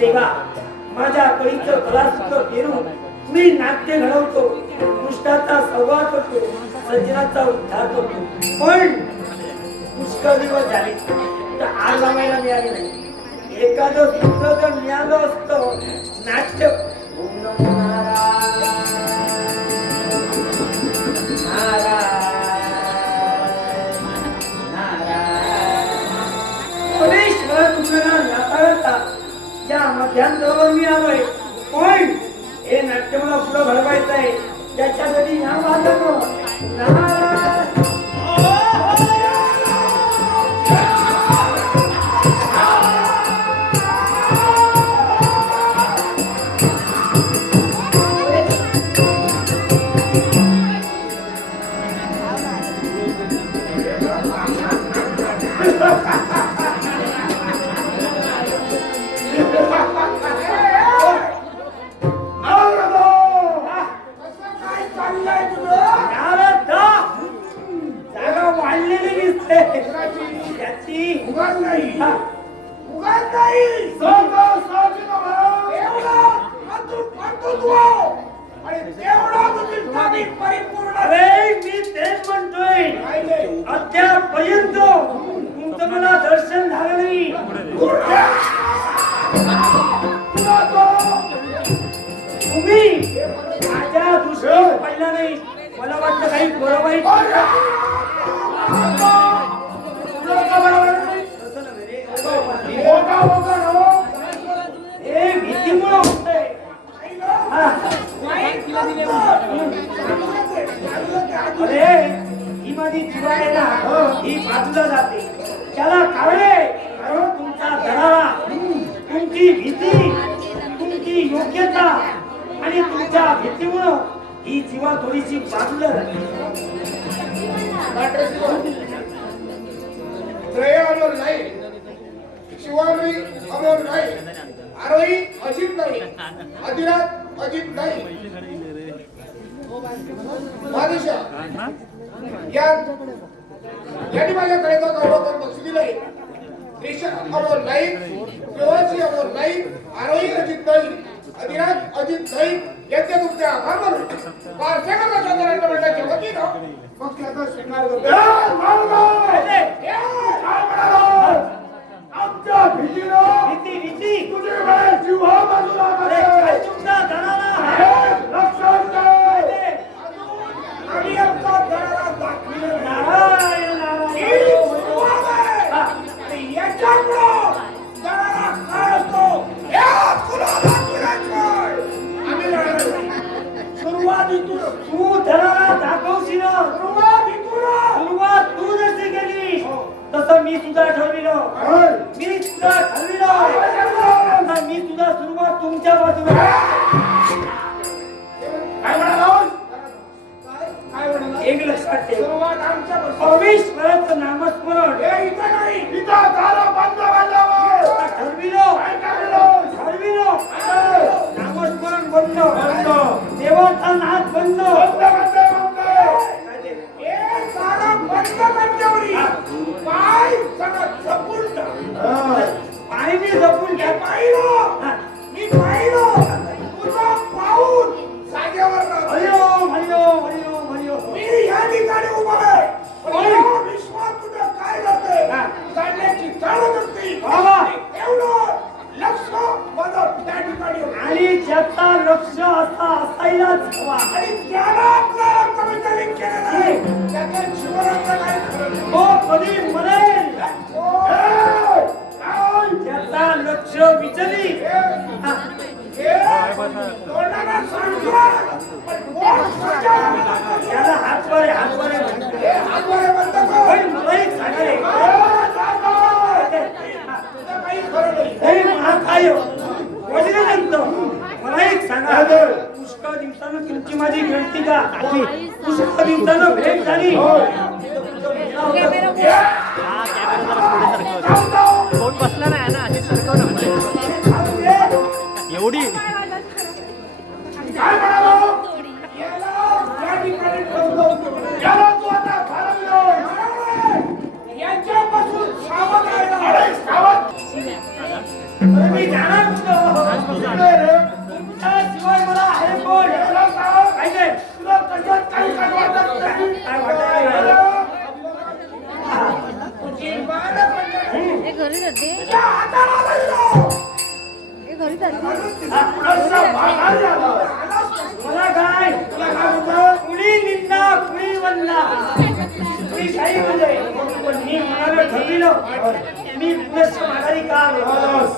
देवा माझ्या कळीचं कलासूत्र पेरून मी नाट्य घडवतो, दुष्टाचा संवाद करतो, सज्जनाचा उद्धार करतो. पण पुष्कळ दिवस झाले तर आज आम्हाला मिळाले नाही. एखादं सूत्र जर मिळालं असतं नाट्य या मध्यांतरावर मी आलोय. पण हे नाट्य मला पुढं घडवायचं आहे, त्याच्यासाठी या वादक अद्यापर्यंत तुमचं मला दर्शन झालं नाही. तुम्ही माझ्या दृष्टीने पाहिला नाही. मला वाटतं काही बरोबर हे भीतीमुळे होतंय. अरे ही माझी जीवा आहे ना, ही बाजूला जाते. त्याला कारण तुमचा दरारा भीतीमुळं ही जीवा थोडीशी बाजूला राहिली. जय अमर नाही, शिवानी अमर नाही, आरोही अजित नाही, अधिराज अजित नाही. बादशाह यांनी माझ्याकडे गौरव करून बक्षीस दिलंय. निशान अमर नाही, शिवाजी अमर नाही, आरोही अजित नाही, अधिराज अजित नाही. यांचे तुमचे आभार मानून पारसेकराच्या घराच्या मंडळाच्या वतीनं पक्षाचा स्वीकार करतो. आमच्या भीतीनं भीती तुझे वेळ जीव बाजूला काय तुमचा धनाला लक्षात घे. आम्ही आमचा धनाला दाखविलं नारायण ही सुरुवात आहे. आणि याच्यापुढं धनाला काय असतो या तुला दाखविल्याशिवाय आम्ही लढणार नाही. सुरुवातीतून तू धनाला दाखवशील. सुरुवात तू जशी केली तसं मी सुद्धा ठरविलं. मी सुद्धा ठरविलं. मी सुद्धा सुरुवात तुमच्या बाजूला. काय म्हणाला? एक लक्षात ठेव. सुरुवात आमच्या परमेश्वराचं नामस्मरण हे इथं नाही, इथं झालं बंद झाल्यावर ठरविलं. काय करायचं? ठरविलं. नामस्मरण बंद. देवाचा नाद बंद. हे सारं बंद करण्यावरी पाय सगळं जपून टाक. पायने जपून मी घ्या. पाहिलं, मी पाहिलं तुझं पाऊल जागेवर राहतो. हरिओम हरिओम हरिओम हरिओम. मी या ठिकाणी उभा आहे. पण या विश्वात तुझं काय घडतंय जाणण्याची चालत असते. बाबा. एवढं लक्ष माझं त्या ठिकाणी होतं. आणि ज्याचा लक्ष असा असायलाच हवा. आणि त्याला आपल्याला कमी कमी केलं नाही त्याच्या जीवनाचं काय खरं नाही. तो कधी मरेल. ज्याचा लक्ष विचली. तोंडाला सांगतोय, पण कोण सांगणार? त्याला हातवारे हातवारे म्हणतात. हे हातवारे म्हणतात का? पण मला एक सांगा रे. तुझं काही खरं नाही. हे महाकाय वज्रदंत, मला एक सांगा. पुष्कळ दिवसानं तुमची माझी भेटती का? पुष्कळ दिवसानं भेट झाली. कोण बसला नाही ना अशी सरकव ना एवढी काय म्हणालो? याला या ठिकाणी ठेवतो. याला तू आता घालवलं. यांच्यापासून सावध राहायला. सावध. मी जाणार होतो. तुमच्याशिवाय मला आहे कोण? याला सावध. काय ते? तुला कशात काही काय वाटत नाही. काय वाटायला लागलं? हे घरी जाते तुझ्या हाताला लागलं. हे घरी जाते पुढचा भागारी आला. मला काय? तुला काय होतं? कुणी निंदा कुणी वंदा कुणी काही म्हणजे. पण मी मनाला ठरविलं मी पुनश्च माघारी का आलो.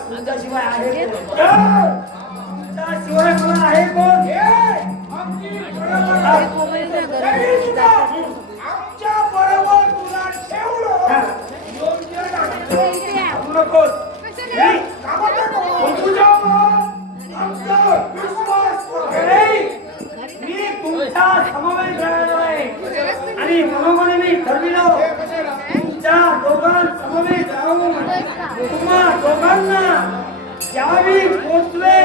तुमच्याशिवाय आहे कोण? तुमच्याशिवाय मला आहे कोण? आमची बरोबर तरी सुद्धा आमच्या बरोबर तुला ठेवलं योग्य नाही. तू नकोस. मी कामात नको. तुझ्यावर आमचा विश्वास नाही. मी तुमच्या समवेत राहणार आहे. आणि मनोमने मी ठरविलं तुमच्या दोघांसमवेत राहून तुम्हा दोघांना ज्यावेळी पोचले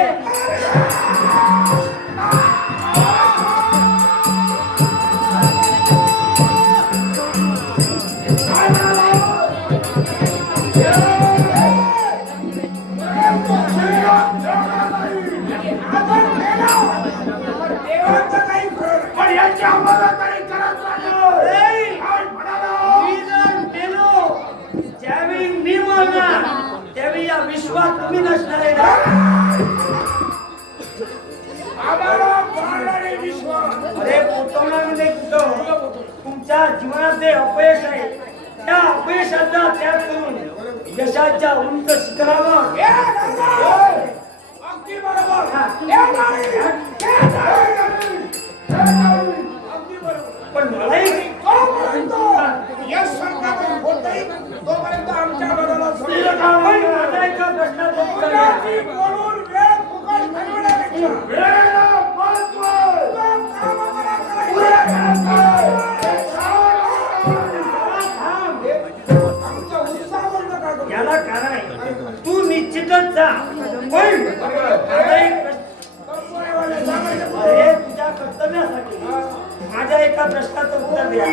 देवाचं काही खरं नाही. पण याच्या आम्हाला काही करत नाही. काय म्हणाला? मी जर गेलो ज्यावेळी मी मरणार त्यावेळी या विश्वात तुम्ही नसणार आहे ना. आम्हाला मारणारे विश्वास. अरे पोचवणार म्हणजे कुठं? तुमच्या जीवनात जे अपयश आहे त्या अपयशाचा त्याग करून यशाच्या उंच शिखरावर हे नाही. अगदी बरोबर. हे नाही. हे नाही. अगदी बरोबर. पण मला एक तोपर्यंत यश संपादन होत नाही तोपर्यंत आमच्या मनाला समजलं पण नाही. माझा एका प्रश्नाचं उत्तर कुणाची द्या. बोलून वेळ फुकट घालवण्यापेक्षा वेळेला महत्त्व त्याला कारण आहे. तू निश्चितच जा. पण माझा एक प्रश्न- अरे, तुझ्या कर्तव्यासाठी माझ्या एका प्रश्नाचं उत्तर द्या.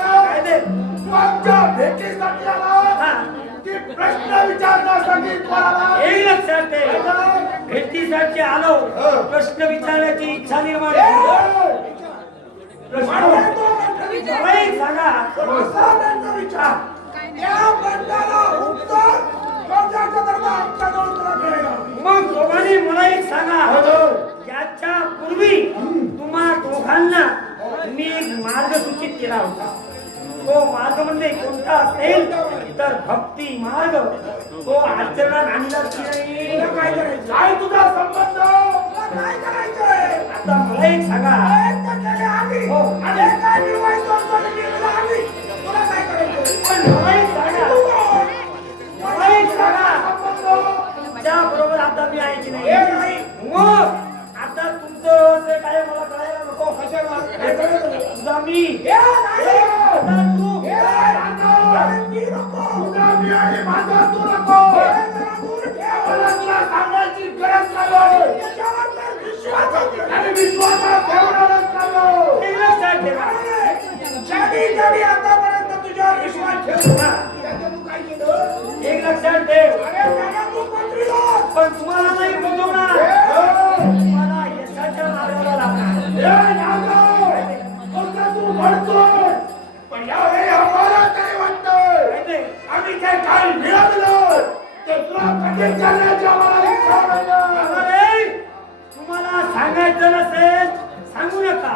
काय ते? हा. एक लक्षात ठेव. भेटीसाठी आलो, प्रश्न विचारण्याची इच्छा निर्माण झाली. प्रश्न मला एक सांगा. मग दोघांनी मला एक सांगा. याच्या पूर्वी तुम्हा दोघांना मी एक मार्ग सूचित केला होता. तो मार्ग म्हणजे कोणता असेल तर भक्ती मार्ग. तो आचरणात आणला की नाही? काय करायचं? काय तुझा संबंध? काय करायचंय? आता मला एक सांगा. हो, तुला काय करायचं? पण मला एक सांगा. मला एक सांगा. तुमच्या बरोबर आता मी आहे की नाही? मग आता तुमचं रहस्य काय मला कळायला नको. तुझा मी आता तू सांगायची गरज आतापर्यंत तुझ्यावर विश्वास ठेवला. एक लक्षात ठेव. पण तुम्हाला नाही बुजवणार. तुम्हाला यशाच्या मार्गाला लागणार. तू म्हणतोय पण यावेळी आम्हाला काय वाटतंय? आम्ही जे काही मिळवलं ते तुला कधी करण्याची आम्हाला इच्छा नाही. तुम्हाला सांगायचं नसेल सांगू नका.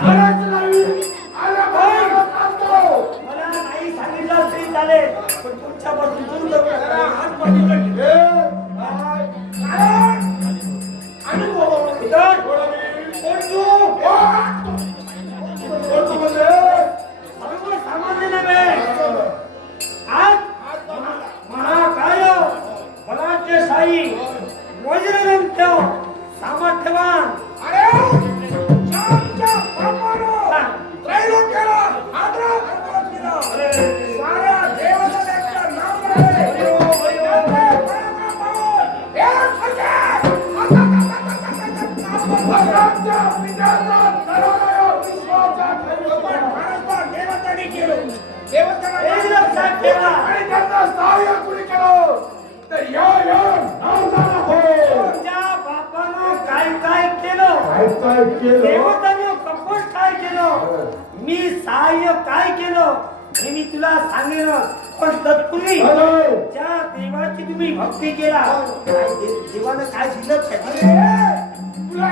मला नाही सांगितलं तरी चालेल, पण तुमच्यापासून दूर करू नका. हात पकडले आणि सामान्य नव्हे. आज महाकाय बलाढ्यशाही वज्रदंत सामर्थ्यवान देवतानं कपट काय केलं, मी सहाय्य काय केलं हे मी तुला सांगेन. पण तत्पूर्वी ज्या देवाची तुम्ही भक्ती केला, देवानं काय दिलं तुला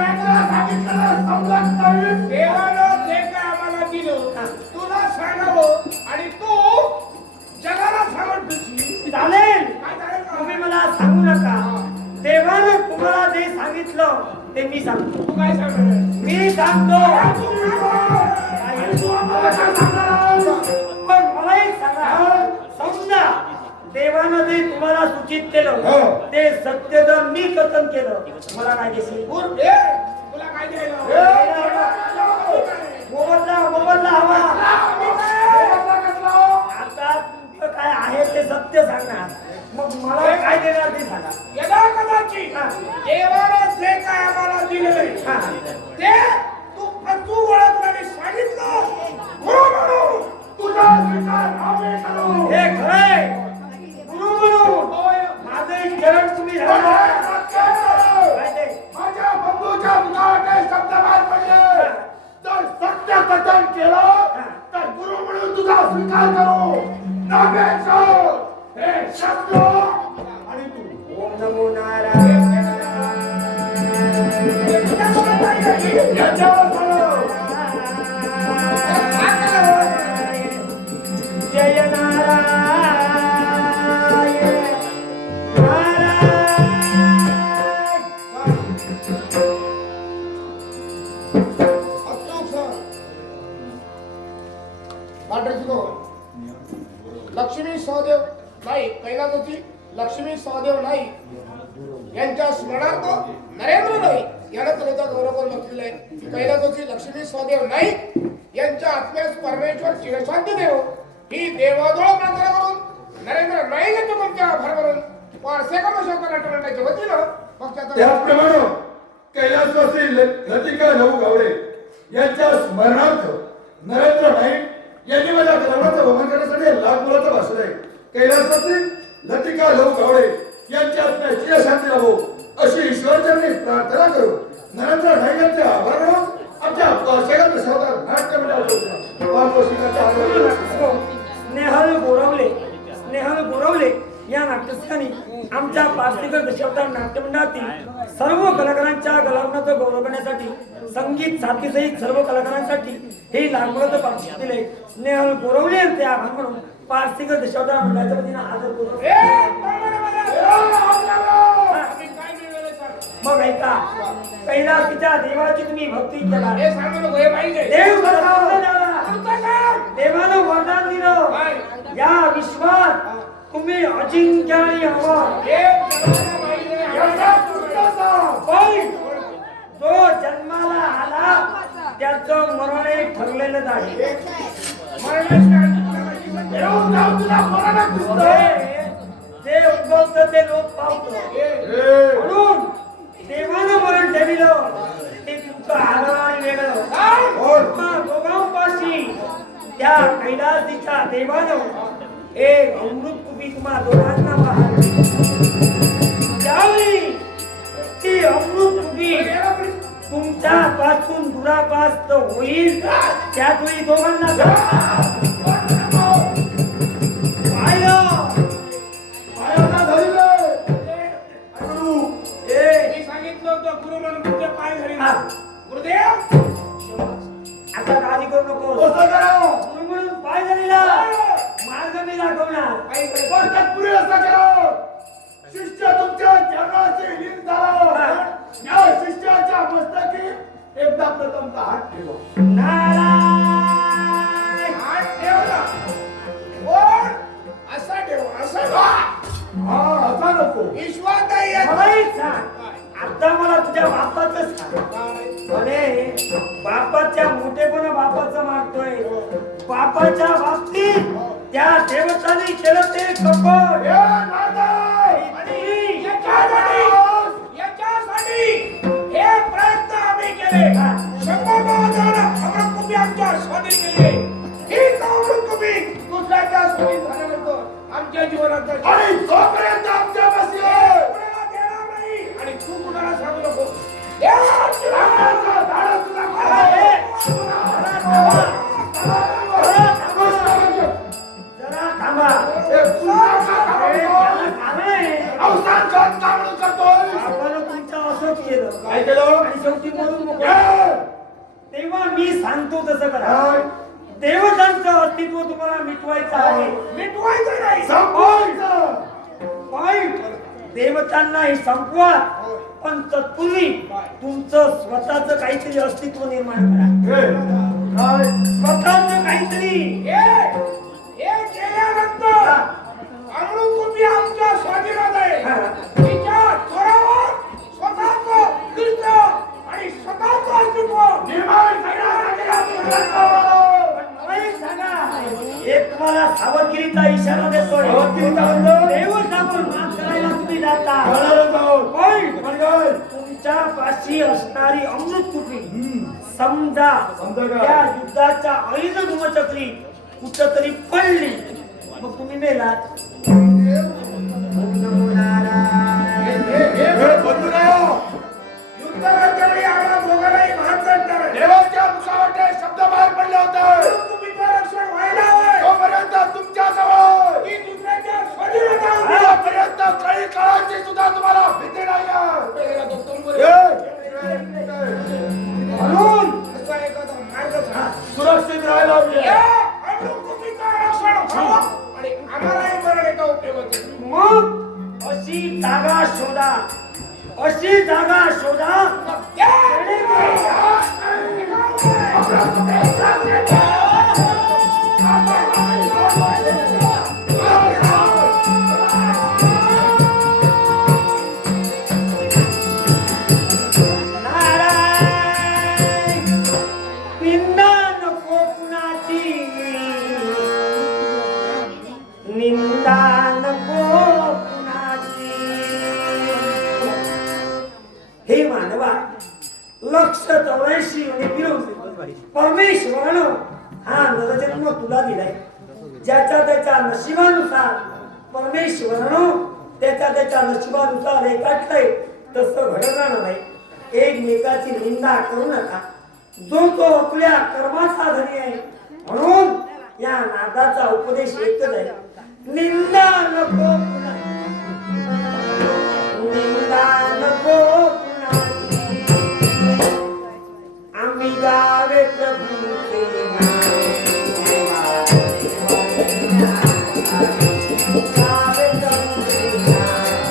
सांगितलं समजत नाही. देवानं जे काय आम्हाला दिलं तुला सांगावं आणि तू जगाला सांगून ठेवशील. चालेल, तुम्ही मला सांगू नका. देवानं तुम्हाला जे सांगितलं ते मी सांगतो. तू काय सांगणार? मी सांगतो. पण मला एक सांगा. समजा देवानं जे तुम्हाला सूचित केलं ते सत्य जर मी कथन केलं, मला काय देशील? तुला काय द्यायला? मोबदला हवा. आता तुमचं काय आहे ते सत्य सांगणार. मग मला काय देणार ते सांगा. यदा कदाचित देवानं जे काय आम्हाला दिले ते तू ओळखल्याने सांगितलं, गुरु म्हणून तुझा स्वीकार आम्ही करू. हे खरंय. गुरु म्हणून माझे चरण तुम्ही माझ्या बंधूच्या मुखावर शब्द बाहेर पडले तर सत्य कथन केलं तर गुरु म्हणून तुझा स्वीकार करू. हे शब्द आणि तू ओम नमो नारायण जय नारायण लक्ष्मी सहदेव नाईक कैलासची लक्ष्मी सहदेव नाईक यांच्या स्मरणार्थ नरेंद्र नाईक याला तुमचा गौरव करून बसलेला आहे. कैलासची लक्ष्मी सहदेव नाईक यांच्या आत्म्यास परमेश्वर चिरशांती देव ही देवाजवळ प्रार्थना करून नरेंद्र नाईक यांच्या तुमच्या भरभरून वारसेकर शब्द नाट्यमंडळाच्या वतीनं पक्षाचं त्याचप्रमाणे कैलासवासी लतिका नऊ गावडे यांच्या स्मरणार्थ नरेंद्र नाईक यांनी माझ्या ग्रामाचं भ्रमण करण्यासाठी लाख मुलाचं भाषण आहे. कैलासवासी लतिका नऊ गावडे यांच्या आत्म्याची शांती लाभो अशी ईश्वरचरणी प्रार्थना करू. नरेंद्र नाईक यांचे आभार मानून आमच्या पाचशेगाव दशावतार नाट्य मंडळाच्या वार्षिकाच्या आभार. स्नेहल गोरवले या नाट्यस्थानी आमच्या पाचशेगाव दशावतार नाट्य मंडळातील सर्व कलाकारांच्या गलावनाचं गौरव करण्यासाठी संगीत साथीसहित सर्व कलाकारांसाठी हे लागवड पाठवून दिले. स्नेहल गोरवले यांचे आभार म्हणून पाचशेगाव दशावतार मंडळाच्या वतीनं आदर पूर्वक मग ऐका कैलासीच्या देवाची तुम्ही भक्ती केला. हे सांगू नको हे पाहिजे देव देवानं वरदान दिलं या विश्वात तुम्ही अजिंक्य आणि अमर. पण जो जन्माला आला त्याचं मरण हे ठरलेलंच आहे. जे उगवतं ते लोक पावतं. म्हणून देवानं मरण ठेविलं ते तुमचं आगळं आणि वेगळं. दोघांपाशी त्या कैलासीच्या देवानं एक अमृत कुबी तुम्हा दोघांना पाहत. त्यावेळी ती अमृत कुबी तुमच्या पासून दुरापास्त होईल. त्याच वेळी दोघांना आता काळजी करू नको. म्हणून पाय झालेला मार्ग मी दाखवणार. शिष्य तुमच्या चरणाचे लीन झाला. या शिष्याच्या मस्तकी एकदा प्रथमतः हात ठेवा. नारायण हात ठेवला कोण असा ठेव असा असा नको. विश्वात मलाही सांग. आता मला तुझ्या बापाचं सांग. अरे बापाच्या मोठेपणा बापाचं मागतोय. बापाच्या बाबतीत त्या देवतांनी केलं ते कपट. याच्यासाठी हे प्रयत्न आम्ही केले. शंभर अमृतकुंभी आमच्या स्वाधीन केले. ही अमृतकुंभी दुसऱ्याच्या स्वाधीन झाल्यानंतर आमच्या जीवनात आणि जोपर्यंत आमच्या बसले कोणाला देणार नाही. आणि तू कुणाला सांगू नको. जरा थांबा. आपण तुमच्या असंच केलं. काय केलं? आणि शेवटी मरून मोकळं. तेव्हा मी सांगतो तसं करा. देवतांचं अस्तित्व तुम्हाला मिटवायचं आहे. मिटवायचं नाही. पण देवतांना संपवा. पण तत्पूर्वी तुमचं स्वतःच काहीतरी अस्तित्व निर्माण करा. स्वतःच काहीतरी. हे केल्यानंतर अमृतकुंभी आमच्या स्वाधीनात आहे. तिच्या थोरावर स्वतःचं कृष्ण आणि स्वतःचं अस्तित्व निर्माण करण्यासाठी मलाही सांगा. एक तुम्हाला सावधगिरीचा इशारा देतोय. देवतांवर मात करायला तुम्ही जाता. पण तुमच्या पाशी असणारी अमृतकुंभी समजा या युद्धाच्या ऐन धुमचक्री कुठंतरी पडली मग तुम्ही मेलात. युद्धाच्या वेळी आम्हाला दोघांनाही महान करणार. देवाच्या मुखावाटे शब्द बाहेर पडले होते. अमृतकुंभीचं रक्षण व्हायला हवंय. तोपर्यंत तुमच्या जवळ ही दुसऱ्याच्या स्वाधीनात आहे. आतापर्यंत काही काळाची सुद्धा तुम्हाला भीती नाही आहे. म्हणून असा एखादा मार्ग झाला. सुरक्षित राहायला हवी. अमृतकुंभीचं रक्षण व्हावं आणि आम्हालाही मरण येता उपयोग होते. मग अशी जागा शोधा. अशी जागा शोधा. निंदा नको कुणाची. निंदा नको कुणाची. हे मानवा, लक्ष 84 योनी फिरून परमेश्वरानं हा नरजन्म तुला दिलाय. ज्याच्या त्याच्या नशिबानुसार परमेश्वरानं त्याच्या नशिबानुसार हे काढलंय तसं घडत राहणार नाही. एकमेकाची निंदा करू नका. जो तो आपल्या कर्माचा धनी आहे. म्हणून या नादाचा उपदेश एकच आहे, निंदा नको कुणाची. निंदा नको कुणाची. आम्ही गावे प्रभूचे नाव. गावे प्रभूचे नाव.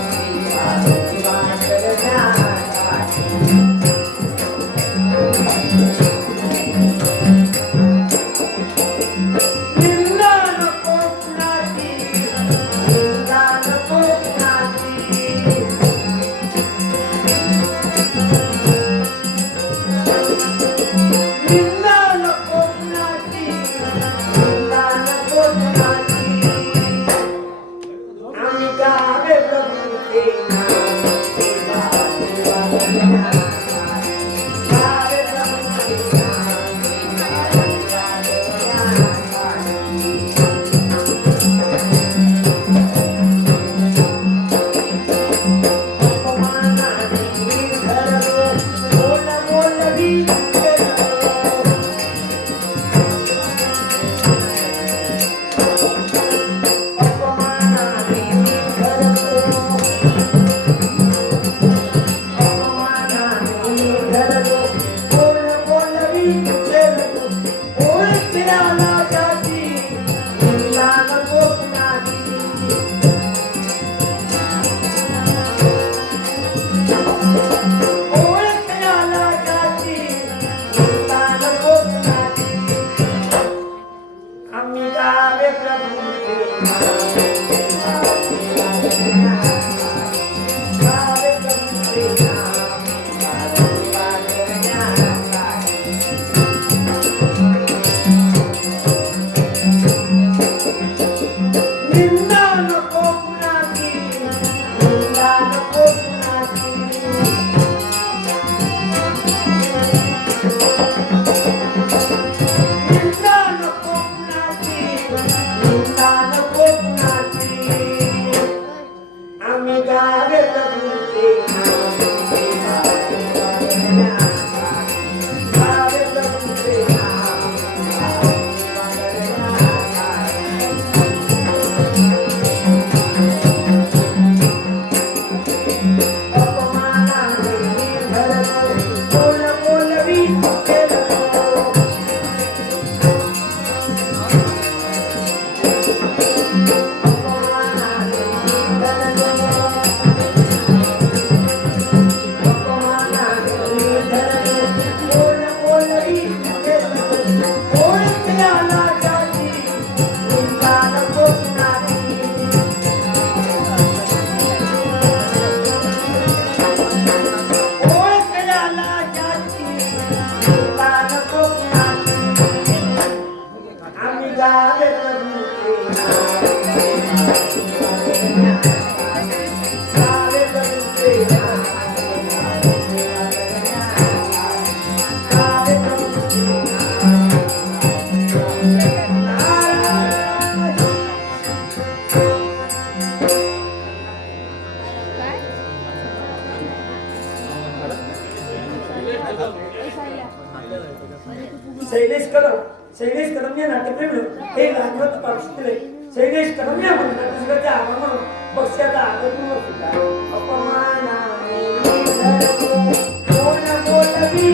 निंदा नको कुणाची. निंदा नको कुणाची. निंदा नको कुणाची. निंदा नको कुणाची. आम्ही गावे प्रभूचे नाव. गावे प्रभूचे शैलेश कदम या नाट्यप्रेमी हे लागवत पाठवले. शैलेश कदम या म्हणतात दुसऱ्याच्या आगमन पक्षाचा आगमन सुद्धा अपमानाने कोण बोलवी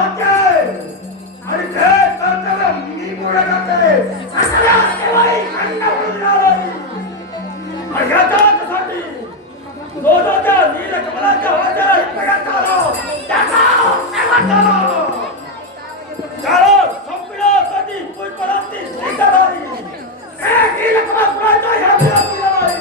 होते आणि ते कर्तव्य मी पुढे करते सगळ्या सेवाई खंड होऊन राहिली. आणि याच्यासाठी दोघांच्या नीलकमलाच्या वाट्या इकडे चालव त्याचा सेवा चालव चालव संपण्यासाठी पुष्परांती सिद्धराई हे नीलकमल पुराच्या ह्या पुराई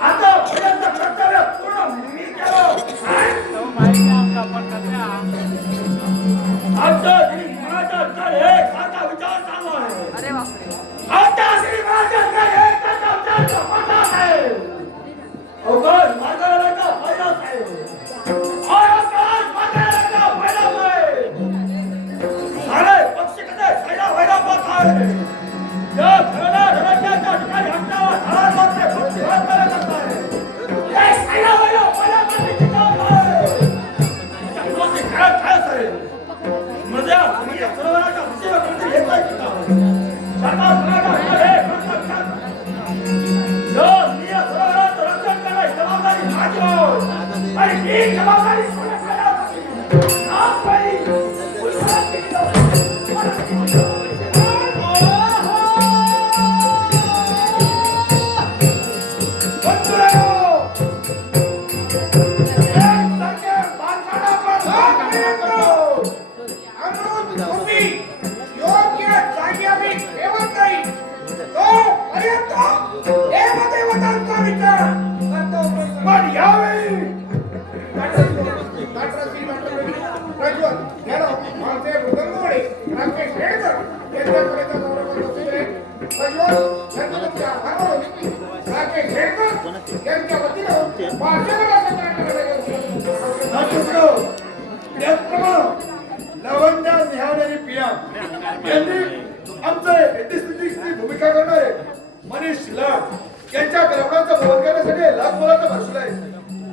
आता पर्यंत कर्तव्य पूर्ण मी केलं. आता श्री महाराजांचा एक साधा विचार चालू आहे. अरे बापरे. आता श्री महाराजांचा एक साधा विचार होता आहे. अवघड मार्गाला का फायदा आहे. अवघड मार्गाला का फायदा आहे. सारे पक्षी कसे फायदा व्हायला पाहत आहे. या घराच्या ठिकाणी हटणावा धार मारते पक्षी वाचायला करत आहे. हे फायदा व्हायला फायदा करण्याची काम आहे. त्याच्यामुळे घरात काय असेल म्हणजे आम्ही सरोवराच्या दिशेला कोणतरी येत आहे का? सरकार कोणाला हे करतात का? जो मी या सरोवराचं रक्षण करण्याची जबाबदारी माझी होय. आणि मी जबाबदारी कोणाला द्यावी? आपली पुष्कळाची जबाबदारी. लवंडा निहाळणारी पिया यांनी आमचे भूमिका करणारे मनीष लाड यांच्या कलावडांचं भवन करण्यासाठी लाख मोलाचा भाषण आहे.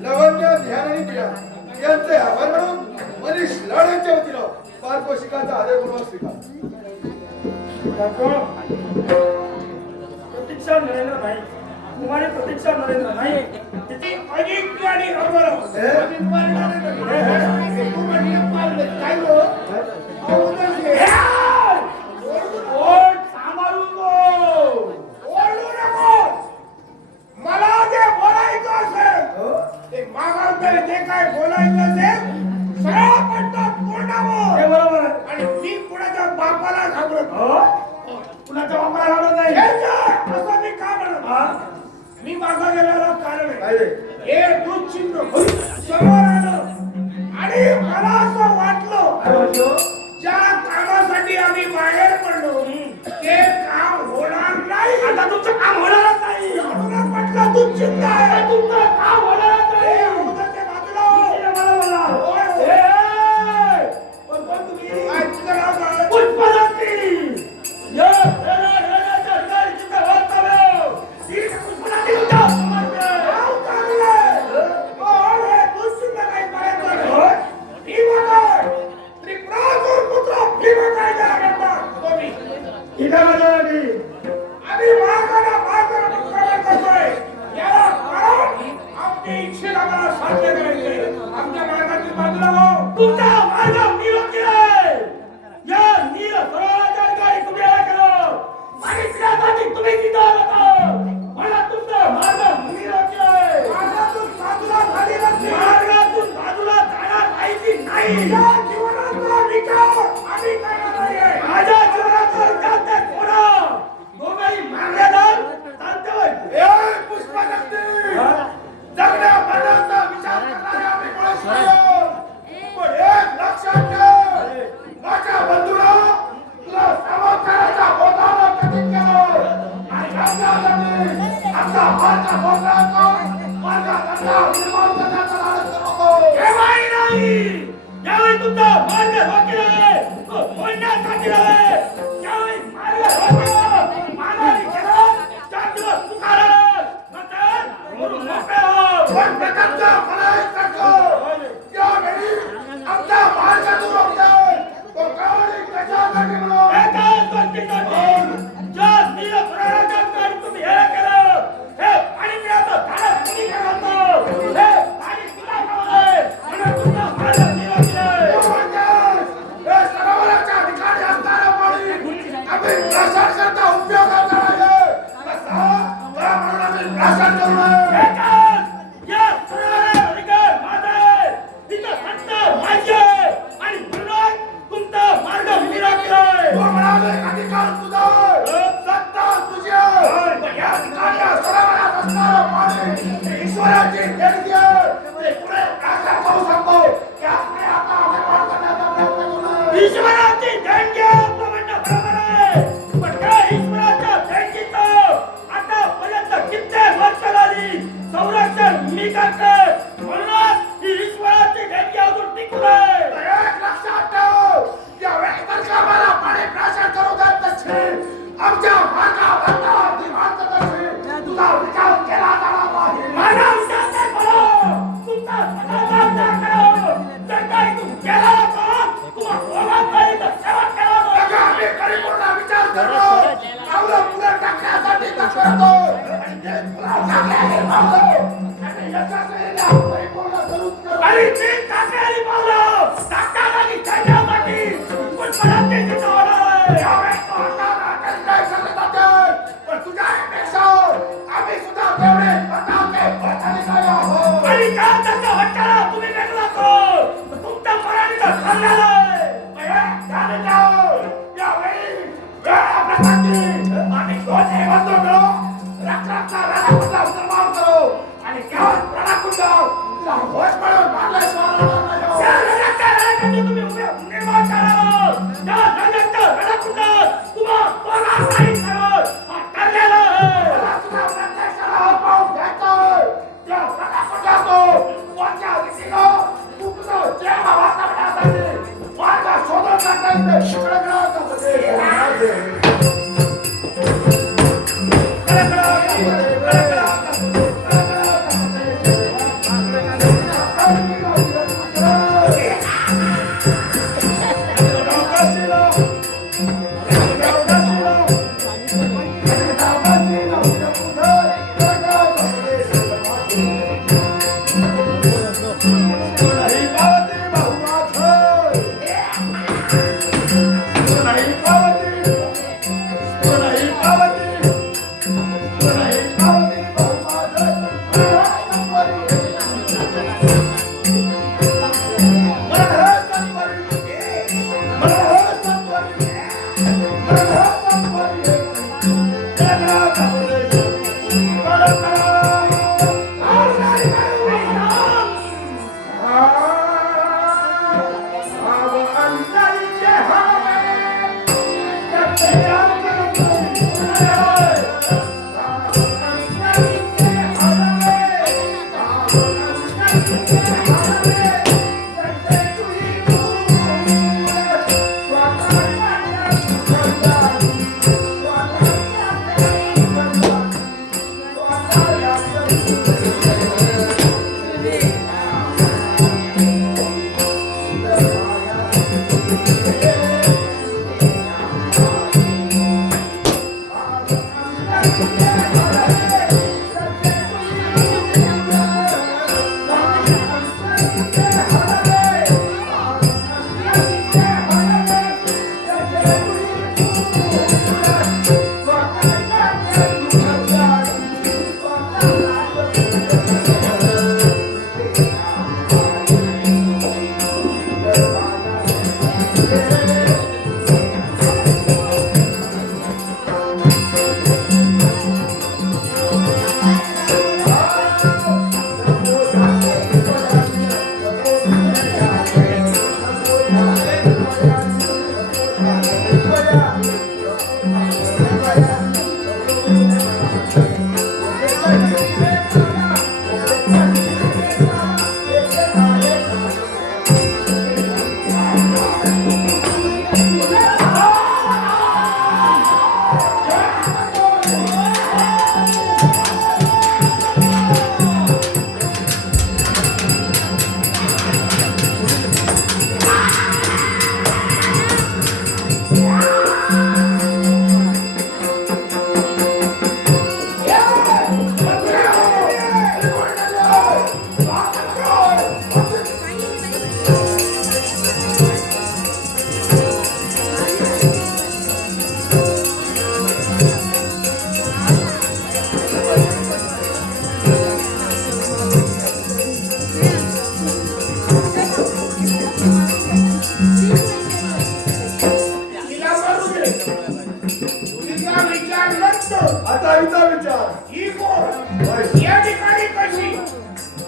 लवंडा निहाळणारी पिया यांचे आभार म्हणून मनीष लाड यांच्या वतीनं पारितोषिकाचा आदरपूर्वक स्वीकार. प्रतीक्षा नरेंद्र भाई तुम्हारी प्रतीक्षा नरेंद्र भाई तिथे अधिक आणि मला जे बोलायचं असेल ते मागावर जे काय बोलायचं असेल सरळ पडतात तोंडावर. हे बरोबर आहे. आणि मी कुणाच्या बापाला घाबरत कुणाच्या बापाला घाबरत नाही. असं मी का म्हणत मी मागा गेलेलं कारण आहे. हे दूध चिन्ह समोर आलं आणि मला असं वाटलं ज्या कामासाठी आम्ही बाहेर पडलो ते काम होणार नाही. आता तुमचं काम होणारच नाही. म्हणून म्हटलं दूध चिन्ह आहे. तुमचं काम होणारच नाही. अगोदरच्या बाजूला मला बोला. होय, होय. ए, पण तुम्ही काय तुझं नाव काय? पुष्पवंती. या रेड्याच्या ठिकाणी तिथे वास्तव्य. ही पुष्पवंती उद्या समजते. नाव चांगलं. हे दूध चिन्ह काही बाहेर पडलं. भीमकाय, त्रिपुरासूर पुत्र भीमकाय जगन्नाथ स्वामी. इथं माझ्यासाठी आम्ही मागाला मुक्काम करतोय. याला कारण आमची इच्छा आम्हाला साध्य करायचंय. आमच्या मार्गाची बाजूला हो. तुमचा मार्ग निरोगी आहे. या नील सरोवराच्या ठिकाणी तुम्ही आला केलं. आणि त्यासाठी तुम्ही तिथं आला. मला तुमचा मार्ग निरोगी आहे. मार्गातून बाजूला झालेला नाही. मार्गातून बाजूला जाणार माहिती नाही. या जीवनाचा विचार आम्ही करणार नाहीये. माझ्या जीवनाचा विचार ते कोणा दोघंही मागलेदार चालते होय. पुष्पवंती जगण्या मरणाचा विचार करणारे आम्ही कोणीच नाही. पण एक लक्षात ठेव, माझ्या बंधूला तुला समाधानाचा बोधाला कथित केलं आणि आमच्या आमचा मार्ग बोधला मार्ग पण प्रकारचा मला एक सांगतो यावेळी आमचा महाराष्ट्रातून होतोय तो कावडी कशासाठी म्हणून एकाच गोष्टीचा ठीक. ज्या निरपराधाकडे तुम्ही हे केलं, हे पाणी पिण्याचं धाडस तुम्ही केलं होतं. हे पाणी पिता कामा नये म्हणून तुमचा मार्ग निरोप दिलाय. हे सरोवराच्या ठिकाणी असणारं पाणी आम्ही प्रशासनाचा उपयोग करणार आहे कसा तर म्हणून आम्ही प्रशासन करू नये. एकाच या सरोवराचा अधिकार माझा आहे. इथं सत्ता माझी आहे आणि म्हणून तुमचा मार्ग विरा केलाय. तो म्हणाले अधिकार तुझा आहे, सत्ता तुझी आहे. पण या ठिकाणी या सरोवरात असणारं पाणी हे ईश्वराची देणगी आहे. ते पुढे प्रशासन करू शकतो. त्यामुळे आता आम्ही पाठ करण्याचा प्रयत्न करू नये. ईश्वराची देणगी आपलं म्हणणं बरोबर आहे. पण त्या ईश्वराच्या देणगीचं आतापर्यंत कित्येक वर्ष झाली संरक्षण मी करतोय. म्हणूनच ही ईश्वराची देणगी अजून टिकून आहे. तर एक लक्षात ठेव, या वेळेवर का मला पाणी प्रशासन करू देत नसेल, आमच्या मार्गावर ती माणसं नसेल, तुझा विचार केला जाणार नाही. माझा विचार नाही करो. तुमचा स्वतःचा विचार करो. जर काही तू केला तर तुम्हा दोघांचाही तर सेवा केला बघा, जाईल. आम्ही परिपूर्ण विचार करतो, पावलं पुढे टाकण्यासाठी करतो आणि ते पुढे टाकलेले पावलं आम्ही यशस्वीरित्या परिपूर्ण करूच करू. आणि ती टाकलेली पावलं टाकण्यासाठी खेळण्यासाठी पण परत ते तिथं होणार आहे. यावेळी तो हाताला काही काही सांगत होते, पण तुझ्या अपेक्षा आम्ही सुद्धा तेवढे स्वतःचे प्रधानिकाय आहोत. आणि त्या त्याच्या हट्टाला तुम्ही वेगळा करो. तुमच्या पराठीचा चाललेला आहे. त्याने जाऊ. यावेळी वेळा प्रसंगी आम्ही दोन्ही बंधू मिळून रक्ताचा रणाकुंडा निर्माण करू आणि केवळ रणाकुंडा तुला होश पडून मारल्याशिवाय राहणार नाही. त्या रणाच्या रणाखाली तुम्ही निर्माण करा. त्या रणाच्या रणाकुंडात तुम्हा दोघांचाही सर्व हा ठरलेला आहे. मला तुला प्रत्यक्षाला हात पाहून घ्यायचंय. त्या रणाकुंडातून कोणत्या दिशेनं तू तुझं जेव्हा वाचवण्यासाठी मार्ग शोधून काढण्याचे तिकडे ग्रहाचं होते.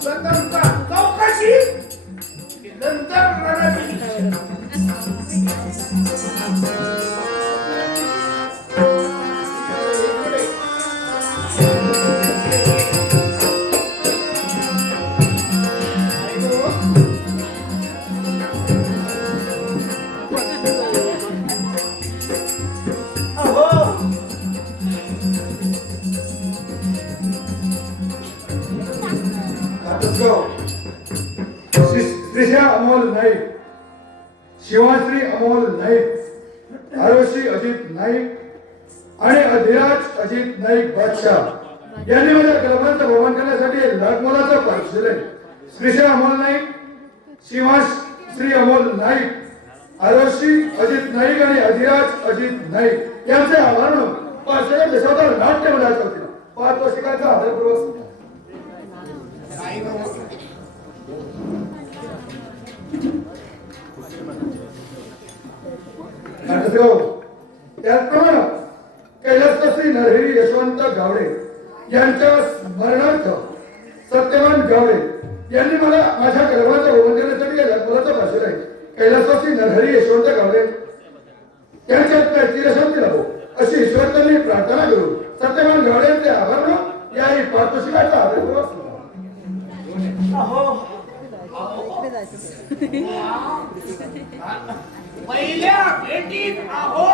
प्रथमता चौकशी नंतर रणनीती. अहो श्रीशा अमोल नाईक, शिवाश्री अमोल नाईक, आरोशी अजित नाईक आणि अधिराज अजित नाईक बादशाह यांनी माझ्या कलमांचं भवन करण्यासाठी लाखमोलाचं पाठ दिले. श्रीशा अमोल नाईक, शिवाश्री अमोल नाईक, आरोशी अजित नाईक आणि अधिराज अजित नाईक यांचे आभार मानून पाचशे दशावतार नाट्य मंडळाच्या वतीने 5 वर्षिकांचा आदरपूर्वक काही नव्हतं. त्याचप्रमाणे कैलासवासी नरहरी यशवंत गावडे यांच्या स्मरणार्थ सत्यवान गावडे यांनी मला माझ्या गर्भाच्या होमन करण्यासाठी लाखोलाचा भाषण आहे. कैलासवासी नरहरी यशवंत गावडे यांच्या चिरशांती लाभो अशी ईश्वरांनी प्रार्थना करून सत्यवान गावडे यांचे आभार मानून याही पारितोषिकाचा आदरपूर्वक अहो पहिल्या भेटीत आहो.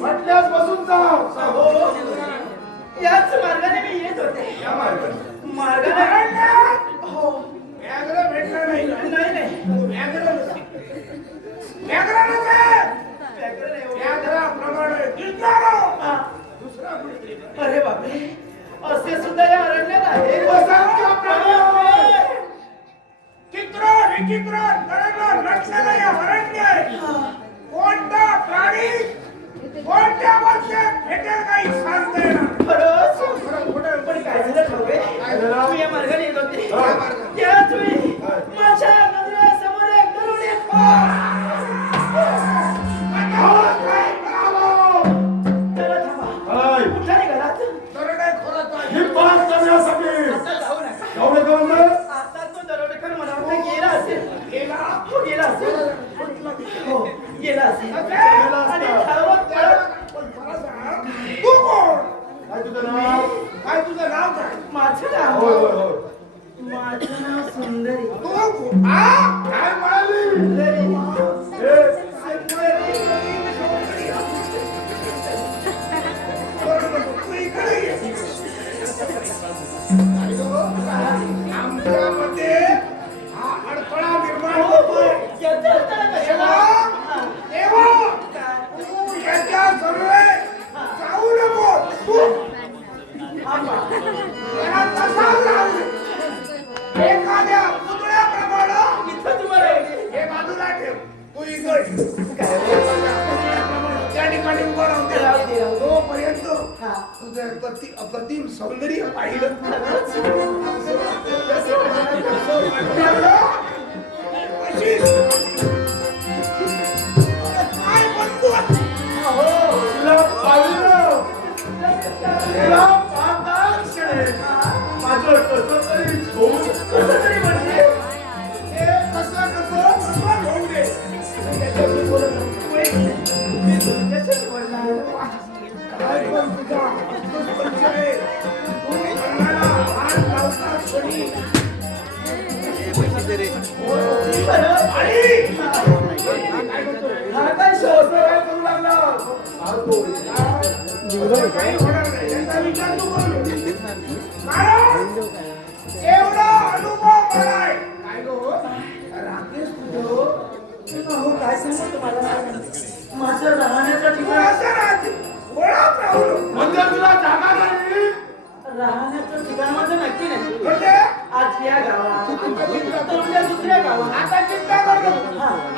म्हटल्यास बसून जा. याच मार्गाने मी येत होते. या मार्गाने मार्गाने हो व्याघ्र भेटलं नाही. नाही नाही व्याघ्र व्याघ्राप्रमाणे गिरणारा दुसरा कुठेतरी. अरे बापरे असे सुद्धा या अरण्यात आहे. चित्रण विचित्रण कळलं लक्षणं या अरण्य आहे. कोणता प्राणी कोणत्या वर्षात भेटेल काही सांगता येणार. खरंच पण काय झालं ठाऊके? मी या मार्गाने येत होते. त्याच वेळी माझ्या नजरेसमोर एक गरुड चला थांबा. कुठल्या घरात आता जाऊ नका. आता तो दरोडेखोर मला वाटतं गेला असेल. हो, गेला असेल. हो, गेला असेल. आणि धावत पळत तू कोण? काय तुझं नाव? काय तुझं नाव काय? माझं होय होय नाव होय. माझं नाव सुंदरी. तू कोण? आ? काय म्हणाली? सुंदरी. तू इकडे ये. आमच्यामध्ये हा अडथळा निर्माण होतोय. याचा अर्थ कशाला? तेव्हा तू याच्या सर्वे जाऊ नको. तू त्याला तसाच राहू. एखाद्या पुतळ्याप्रमाणे इथं तुम्हाला हे बाजूला ठेव. तू इकडे त्या ठिकाणी उभं राहून दे. राहू दे, राहू दे. तोपर्यंत हा. तुझं अप्रतिम सौंदर्य पाहिलं. अशीच. काय म्हणतो? तुला पाहिलं. तुला पाहताच क्षणी माझं कसं तरी झोप. कसं तरी म्हणजे हे कसं होऊ दे. त्याच्याशी बोलत नव्हतो. मी तुमच्याशी बोलणार. काय पण तुझा अद्भुत परिचय. तू अन्नाला हात लावताच कोणी. आणि काय म्हणतो? हा काय शोध काय करू लागला? काही होणार नाही. याचा विचार तू करू नको. कारण एवढा अनुभव मला आहे. काय गो? राकेश तुझं अहो काय सांगू तुम्हाला? माझं राहण्याचं तू ठिकाण असं राहते. ओळख राहू नको. म्हणजे तुला जागा नाही. राहण्याचं ठिकाण माझं नक्की नाही. म्हणजे आज या गावात आता चिंता तर उद्या दुसऱ्या गावात. आता चिंता करू नको.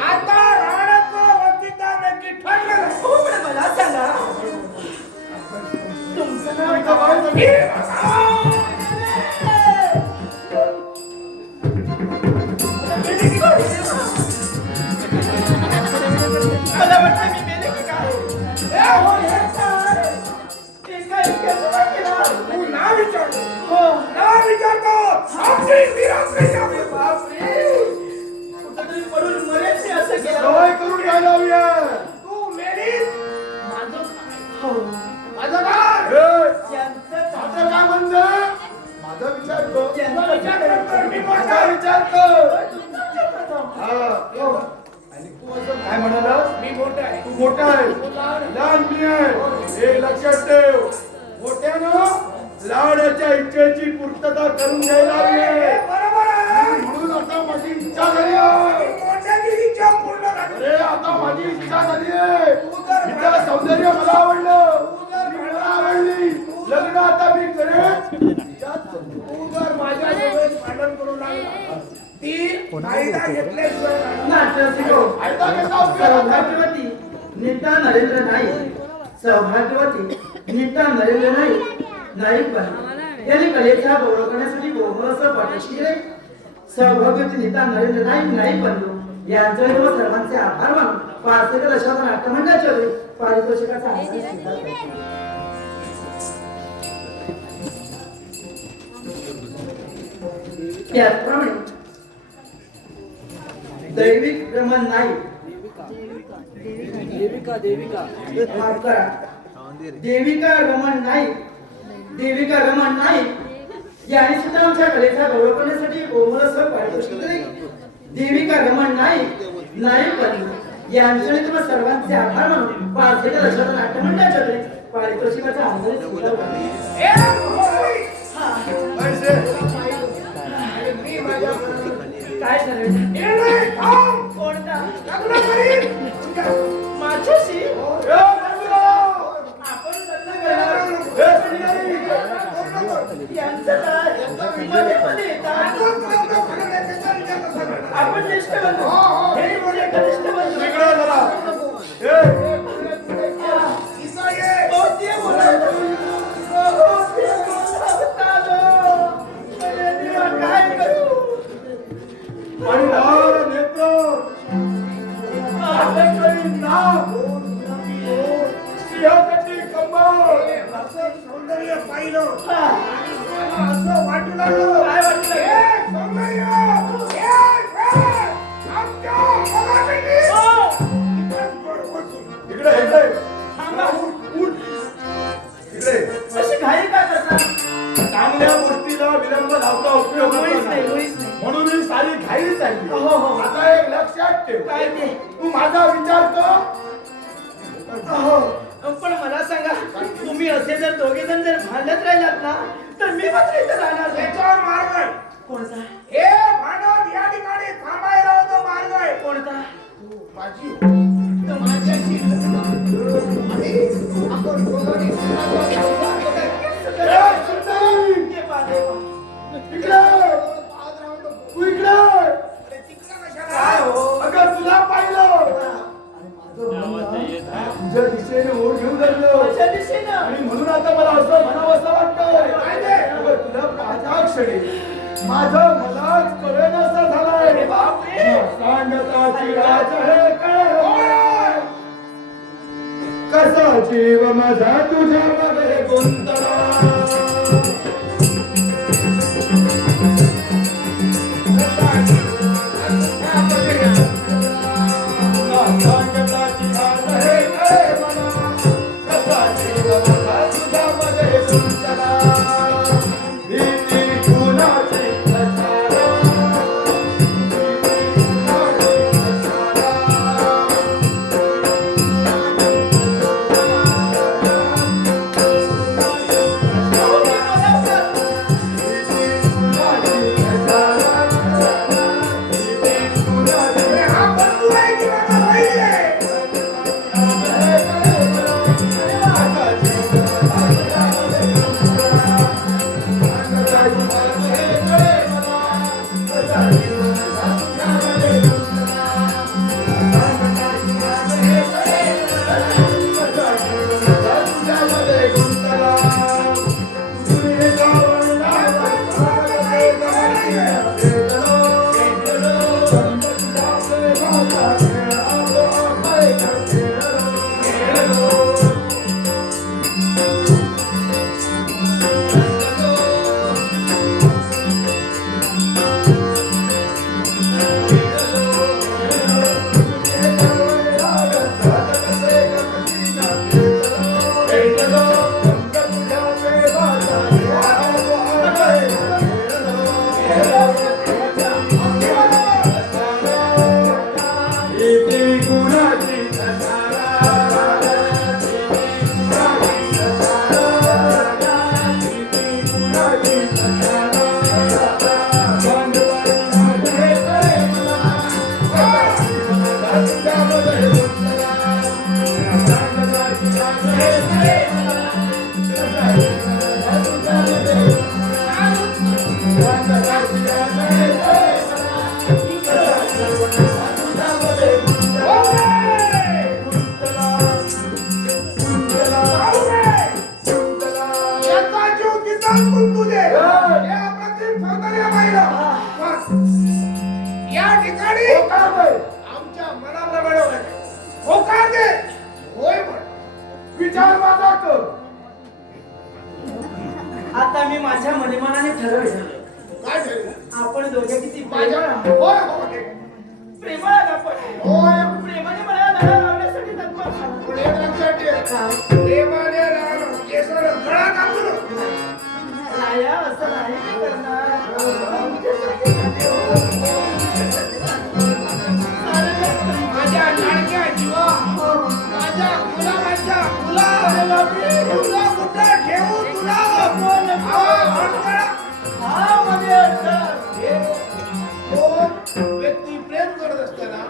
आता राहण्याचं वंचिता नक्की ठरलं. हो पण मला सांगा तुमचं नाव एका बाईचं मला वाटतं मी मेले की काय? हो, हे काय? ते काय इतक्यात नाही केलं? तू नाव विचारतो हो. नाव विचारतो आपली वीरांगेच्या बापरे. कुठंतरी पडून मरेल ते असं केलं. सवय करून घ्यायला हवी आहे. तू मेलीस हो. माझं काय ए, त्यांचं माझं काय म्हणणं? माझा विचार कर. त्यांचा विचार करतो. मी माझा मोठा विचार कर. तुमचा प्रथम. हा, हो. आणि तू असं काय म्हणालास? मी मोठा आहे तू मोठा आहे, लहान मी आहे. हे लक्षात ठेव. मोठ्यानं लाडाच्या इच्छेची पूर्तता करून घ्यायला हवी आहे. बरोबर आहे म्हणून आता माझी इच्छा झाली आहे. मोठ्याची इच्छा पूर्ण झाली अरे आता माझी इच्छा झाली आहे. तिचं सौंदर्य मला आवडलं, ती मला आवडली. लग्न आता मी करेन. तू जर माझ्यासोबत भांडण करू लागला ती फायदा घेतल्याशिवाय राहणार नाट्यसिको. फायदा घेता उपयोग नाही. सौभाग्यवती नीता नरेंद्र नाईक. सौभाग्यवती नीता नरेंद्र नाईक. नाईक बन यांनी कलेचा गौरव करण्यासाठी गोमरसं पाठीशी गेले. सौभाग्यवती नीता नरेंद्र नाईक नाईक बनलो. यांचे व सर्वांचे आभार मानून पारसेकर अशा नाट्यमंडळाच्या वतीने पारितोषिकाचा आभार स्वीकार करतो. त्याचप्रमाणे दैविक रमण नाईक. माफ करा. देविका रमण नाईक. देविका रमण नाईक यांनी सुद्धा आमच्या कलेचा गौरव करण्यासाठी गोमरसं पारितोषिक दिले. देविका रमण नाईक नाईक बनले. यांचे तुम्हा सर्वांचे आभार मानून पारसेकर अशा नाट्यमंडळाच्या वतीने पारितोषिकाचा आभार स्वीकार करतो. ए, मोहरी! पैसे. मी माझ्या काय करायचं? हे नाही, थांब! कोणता? लग्न करीन! माझ्याशी ए, बाजूला. आपण लग्न करणार. ए, संध्याकाळी. यांचं काय? मध्ये येतात. आपण ज्येष्ठ बंधू. हे मोठे कनिष्ठ बंधू. इकडे जरा. ए, इसा ये! हो, ते बोलावतात. हो, ते बोलावतात. अरे देवा, काय करू? आणि लाल नेत्र. आपल्याकडे नाक. सिंहगती कंबर. असं सौंदर्य पाहिलं हा. असं वाटू लागलं काय वाटू लागलं? हे सौंदर्य! हे! आमच्या मनापैकी! हो. इकडं बसून. इकडे इकडे. थांबा. उठ. इकडे. अशी घाई का करता? चांगल्या गोष्टीला विलंब लावता उपयोग मुळीच नाही, नाही. मुळीच नाही. म्हणून ही सारी घाई चालली. हो, हो. आता एक लक्षात ठेव. काय ते? तू माझा विचार कर. हो. पण मला सांगा, तुम्ही असे जर दोघे जण जर भांडत राहिलात ना, तर मी मात्र इथं राहणार नाही. त्याच्यावर मार्ग आहे. कोणता? हे भांडण या ठिकाणी थांबायला होतं मार्ग आहे कोणता? माझी तर माझ्याशी लग्न आणि आपण दोघांनी सुखाचा संसार करायचा. ए, सुंदरी! हे पाहते. इकडे. आज राहून नको. तू इकडे. अरे तिकडं कशाला? काय हो? अगं तुला पाहिलं. तुझ्या दिशेने ओढ घेऊन लागलो. माझ्या दिशेनं. आणि म्हणून आता मला असं म्हणावंसं वाटतंय. काय ते? अगं तुला पाहता क्षणी माझं मलाच कळेनासा झालाय. अरे बापरे. सांगताची राज हे काय? कसा जीव माझा तुझ्या मध्ये गुंतला. सांगताची राज हे काय मला? कसा जीव माझा तुझ्या मध्ये गुंतला. भीती कुणाची कशाला? याचा जीव तिचा कुंकू दे. हे अप्रतिम सौंदर्य पाहिलं. बस. या ठिकाणी आमच्या मनाला मिळवलं. होकार दे. होय म्हण. विचार माझा कर. आता मी माझ्या मनाने ठरवलं काय झालं? आपण दोघे किती माझ्या प्रेमळ होय होय. प्रेमळ आपण होय. प्रेमाने मला लढा लावण्यासाठी तत्पर झालो. पण एक लक्षात ठेव. देवाने राम केसर गळा कापून राया असं नाही मी करणार. माझ्या लाडक्या जीवा माझ्या गुलाबाच्या गुलाब तुला कुठं ठेवू तुला हा मध्ये असतात. तो व्यक्ती प्रेम करत असताना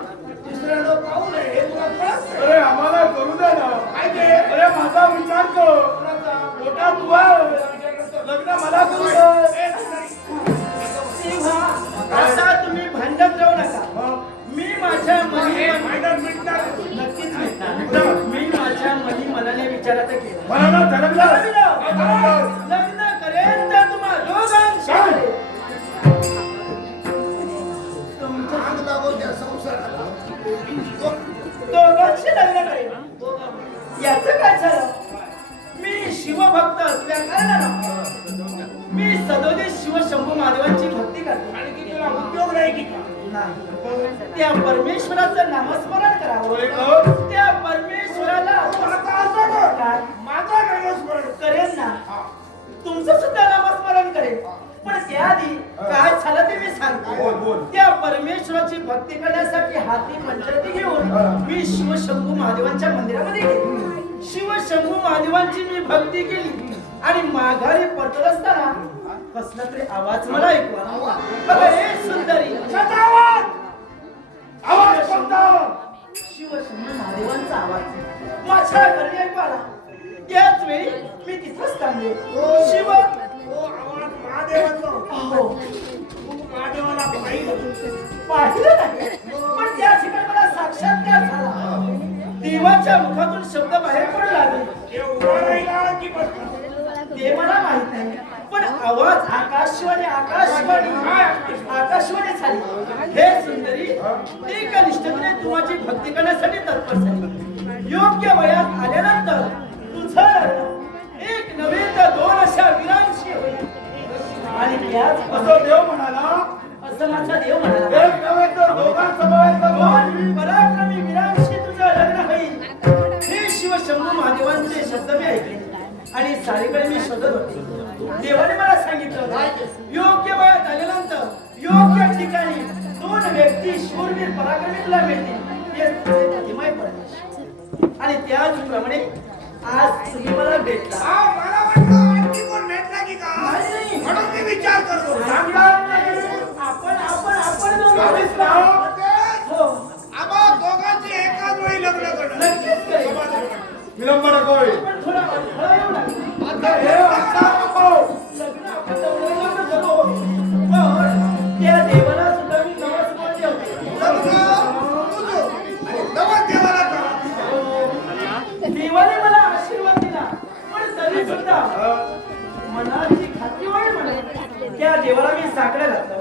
दुसऱ्याला पाहू नये हे तुला कळत अरे आम्हाला करू दे ना. काय ते अरे माझा विचार कर. कोणाचा? मोठा तू आहे. लग्न मला करू दे. आता तुम्ही भांडत जाऊ नका. मी माझ्या हे मनी भांडण मिटणार. नक्कीच भेटणार. मी माझ्या मनाने विचारात केलं. मला ना ठरवलं. लग्न करेन तर तुम्हा दोघांशी करेन. तुमच्या आग लागो त्या संसाराला. दोघांशी लग्न करेन. याचं काय झालं? मी शिवभक्त असल्या कारणानं मी सदोदित शिवशंभू महादेवांची भक्ती करतो. आणि की तुला उद्योग नाही की का? नाही, त्या परमेश्वराचं नामस्मरण करावं. त्या परमेश्वराला आता असं कर. काय माझा नामस्मरण करेन ना. तुमचं सुद्धा नामस्मरण करेन. पण त्याआधी काय झालं ते मी बोल, सांगतो. बोल. त्या परमेश्वराची भक्ती करण्यासाठी हाती पंचायती घेऊन मी शिवशंभू महादेवांच्या मंदिरामध्ये गेले. शिवशंभू महादेवांची मी भक्ती केली आणि माघारी परतत असताना कसला तरी आवाज मला ऐकू आला. अगं, ए सुंदरी, आवाज कोणता? शिवशंभू महादेवांचा आवाज माझ्या घरी ऐकू आला. त्याच वेळी मी तिथंच थांबले. शिव तो आवाज महादेवाचा होता. अहो, तू महादेवाला पाहिलं. पाहिलं नाही, पण त्या ठिकाणी मला साक्षात्कार झाला. देवाच्या मुखातून शब्द बाहेर पडू लागले. हे उभा राहिला की बसला? ते मला माहित नाही, पण आवाज आकाशवाणी आकाशवाणी आकाशवाणी झाली. हे सुंदरी, एकनिष्ठतेने तू माझी भक्ती करण्यासाठी तत्पर झाली. योग्य वयात आल्यानंतर तुझं लग्न एक नव्हे तर दोन अशा वीरांशी होईल. आणि त्याच असं देव म्हणाला. असं माझा देव म्हणाला. एक नव्हे तर दोघांसमवेत दोन पराक्रमी वीरांशी तुझं लग्न होईल. हे शिवशंभू महादेवांचे शब्द मी ऐकले आणि सारीकडे मी शोधत होते. देवाने मला सांगितलं, योग्य वयात आल्यानंतर योग्य ठिकाणी दोन व्यक्ती शूरवीर पराक्रमी तुला मिळतील. हे तुझे प्रतिमय परमेश्वर. आणि त्याचप्रमाणे आज तुम्ही मला भेटला. हा, मला वाटलं आणखी कोण भेटला की का? नाही. म्हणून मी विचार करतो. आपण दोघं भेटला. हो, आबा दोघांची एकाच वेळी लग्न करणं. नक्कीच करेन. विलंब नको होईल. पण थोडा अडथळा येऊ लागला. आता हे आता नको. लग्न आपण जवळ झालो. पण त्या देवाला सुद्धा मी नमस्कार ठेवते. देवाला करा. देवाने मला आशीर्वाद दिला, पण तरी सुद्धा मनाची खात्री वाढ म्हणून त्या देवाला मी साकडं घातलं.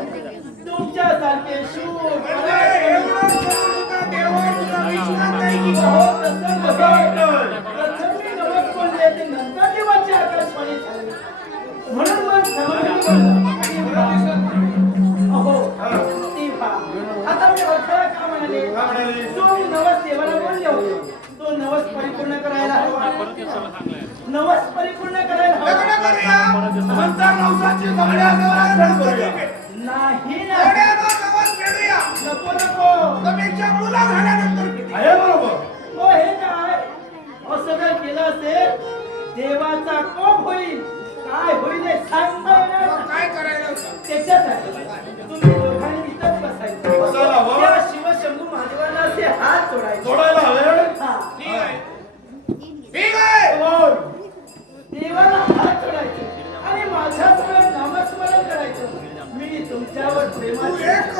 तुमच्यासारखे शूर एवढं तुला देवावर तुला विश्वास नाही की का? हो, तसं नव्हे. प्रथम मी नमस्कार बोलले, ते नंतर देवाची आकाशवाणी झाली. म्हणून मग समाधानी बोललो. अहो, ती पहा. आता मी अडथळा का म्हणाले? जो मी नवस देवाला बोलले होते, तो नवस परिपूर्ण करायला हवा. नवस परिपूर्ण करायला लग्न हवा. करूया. म्हणता नवसाची कपड्या करूया. नाही ना. थोड्याचा नवस फेडूया. नको नको. त्यापेक्षा मुलं झाल्यानंतर किती? आहे बरोबर. हो, हे काय असं जर केलं असेल, देवाचा कोप होईल. काय होईल हे सांगता येणार नाही. तुमच्यासाठी तुम्ही दोघांनी इथंच बसायचं. बसायला हवं? त्या शिवशंभू महादेवाला असे हात जोडायचे. जोडायला हवे. हा. ठीक आहे बोल. देवाला हात जोडायचे आणि माझ्यासमोर नामस्मरण करायचं. मी तुमच्यावर तू प्रेमात एक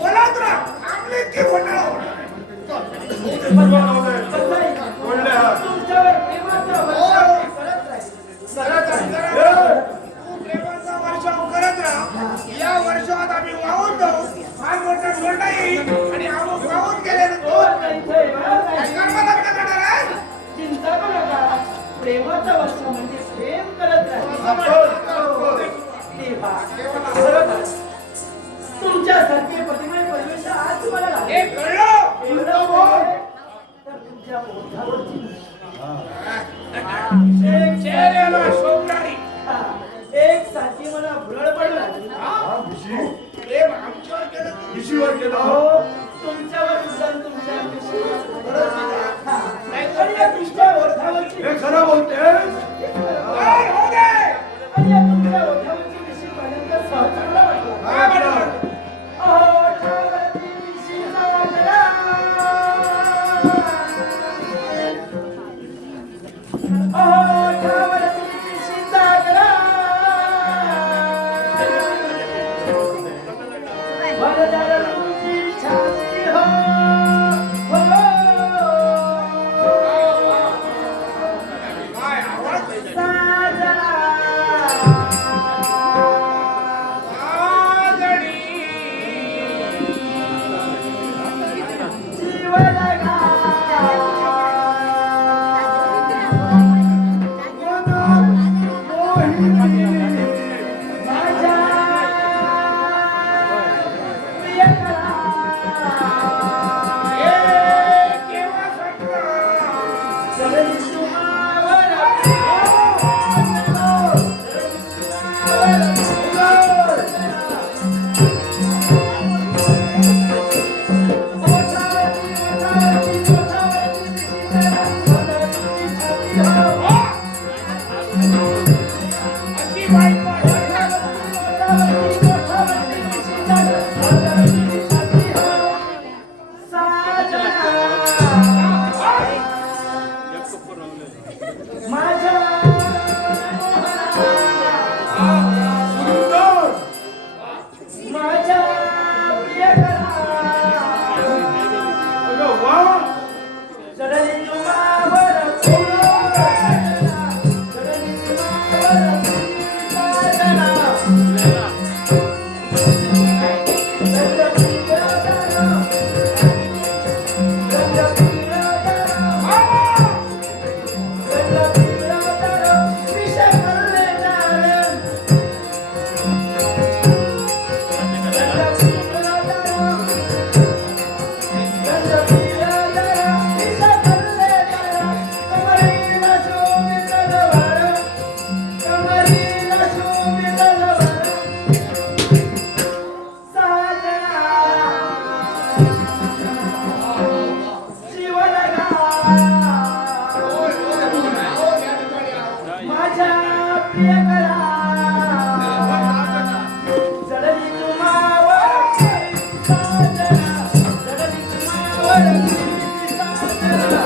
बोलत राहा आमले की बोलणार बोलले हात. तुमच्यावर प्रेमाचा वर्षाव करत राहील. तू प्रेमाचा वर्षाव करत राहा या वर्षात आम्ही वाहून जाऊ फार मोठा लोटा येईल आणि आम्ही वाहून गेल्यानंतर काय कर्मदग्न करणार आहे चिंता करू नका. प्रेमाचा वर्ष म्हणजे प्रेम करत राहील. देवा, बरोबर. तुमच्यासारखे प्रतिमय परमेश्वर आज मला हे लागले. कळलं एवढं बोल. तर तुमच्या ओठावरची एक चेहऱ्याला शोभणारी हा, एक साथी मला भुरळ पडू लागली. हा, भिशी. प्रेम आमच्यावर केलं की भिशीवर केला. हो, तुमच्यावर सुद्धा तुमच्या विषयावर. हा, नाहीतर या तुमच्या ओठावरची हे खरं बोलते. काय हो दे आणि या तुमच्या ओठावरची विषय पाहिल्यानंतर सहज चांगला वाटला. काय म्हणणार ओठावरची विषय लागला. ओठावरची विषय लागला. वरदार तुमची छाती हो, हो. काय आवाज साजरा आजडी जीवलगा माझ्या प्रियकरा. हे केव्हा संपणार जगदी तुम्हावर अशी वाईट माझ्या सुंदर. माझ्या प्रियकरा. अगं वा. जगदी तुम्हावर जगदी तुम्हावर साजरा. माझ्या प्रियकरा. जगदी तुम्हावर साजरा. जगदी तुम्हावर साजरा.